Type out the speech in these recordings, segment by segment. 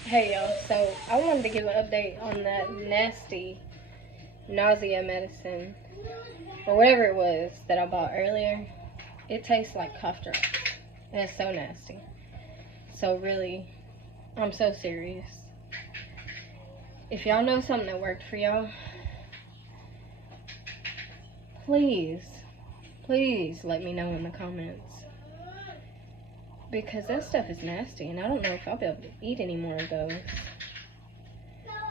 Hey y'all, so I wanted to give an update on that nasty nausea medicine, or whatever it was that I bought earlier. It tastes like cough drops, and it's so nasty. So really, I'm so serious. If y'all know something that worked for y'all, please let me know in the comments. Because that stuff is nasty, and I don't know if I'll be able to eat any more of those.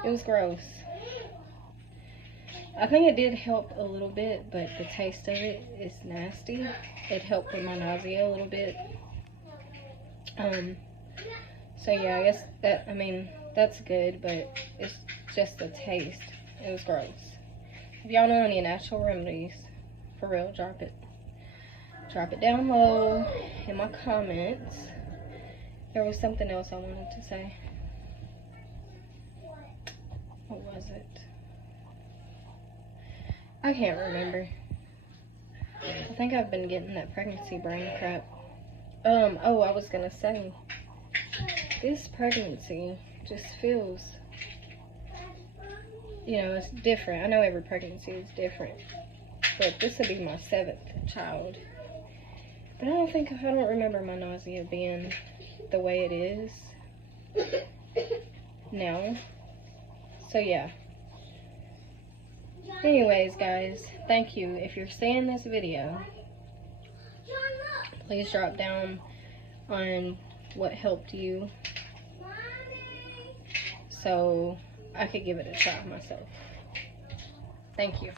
It was gross. I think it did help a little bit, but the taste of it is nasty. It helped with my nausea a little bit. So yeah, I guess that's good, but it's just the taste. It was gross. If y'all know any natural remedies, for real, drop it down low in my comments. There was something else I wanted to say. What was it? I can't remember. I think I've been getting that pregnancy brain crap. Oh, I was gonna say, this pregnancy just feels, it's different. I know every pregnancy is different, but this will be my 7th child. But I don't remember my nausea being the way it is now. So yeah. Anyways, guys, thank you. If you're seeing this video, please drop down on what helped you so I could give it a try myself. Thank you.